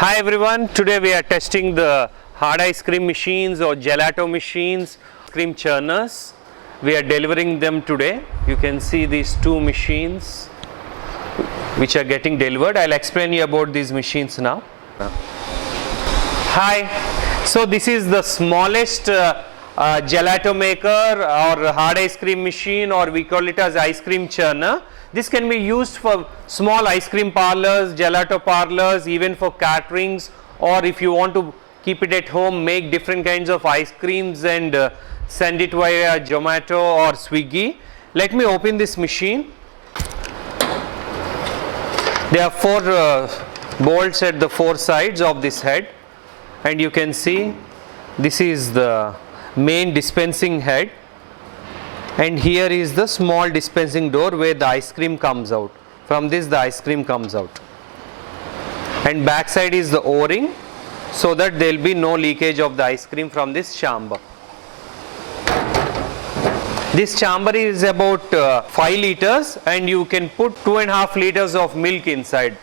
Hi everyone, today we are testing the hard ice cream machines or gelato machines, cream churners. We are delivering them today. You can see these two machines which are getting delivered. I'll explain you about these machines now. Hi, so this is the smallest gelato maker or hard ice cream machine, or we call it as ice cream churner. This can be used for small ice cream parlors, gelato parlors, even for caterings, or if you want to keep it at home, make different kinds of ice creams and send it via Gelato or Swiggy. Let me open this machine. There are four bolts at the four sides of this head, and you can see this is the main dispensing head, and here is the small dispensing door where the ice cream comes out. From this the ice cream comes out, and back side is the O-ring so that there will be no leakage of the ice cream from this chamber. This chamber is about 5 liters, and you can put 2.5 liters of milk inside,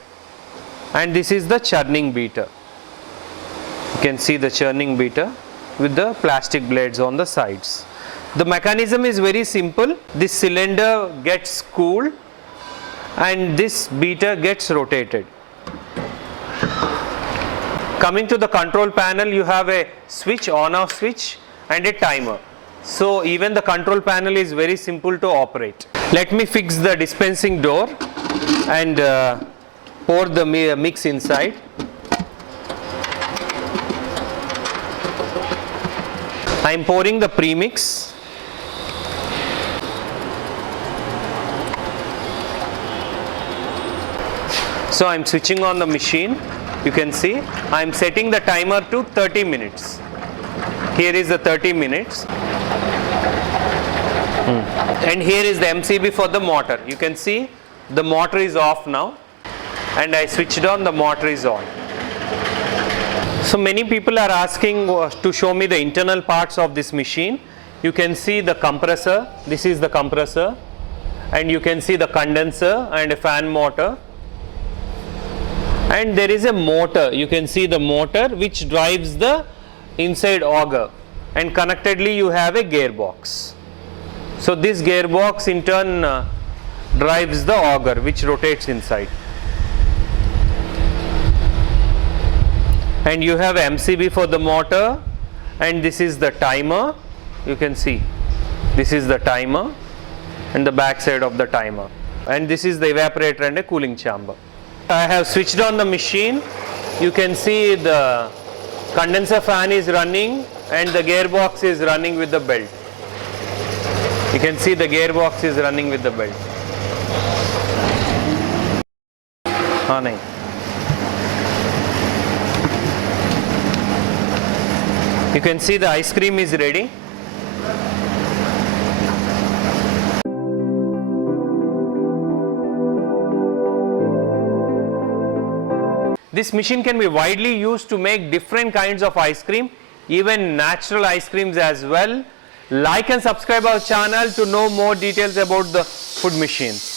and this is the churning beater. You can see the churning beater with the plastic blades on the sides. The mechanism is very simple. This cylinder gets cooled and this beater gets rotated. Coming to the control panel, you have a switch, on-off switch, and a timer. So even the control panel is very simple to operate. Let me fix the dispensing door and pour the mix inside. I am pouring the premix. So I am switching on the machine. You can see I am setting the timer to 30 minutes. Here is the 30 minutes. And here is the MCB for the motor. You can see the motor is off now, and I switched on, the motor is on. So many people are asking to show me the internal parts of this machine. You can see the compressor. This is the compressor, and you can see the condenser and a fan motor. And there is a motor. You can see the motor which drives the inside auger, and connectedly you have a gearbox. So this gearbox in turn drives the auger which rotates inside. And you have MCB for the motor, and this is the timer. You can see this is the timer and the back side of the timer, and this is the evaporator and a cooling chamber. I have switched on the machine. You can see the condenser fan is running and the gearbox is running with the belt. You can see the gearbox is running with the belt. You can see the ice cream is ready. This machine can be widely used to make different kinds of ice cream, even natural ice creams as well. Like and subscribe our channel to know more details about the food machines.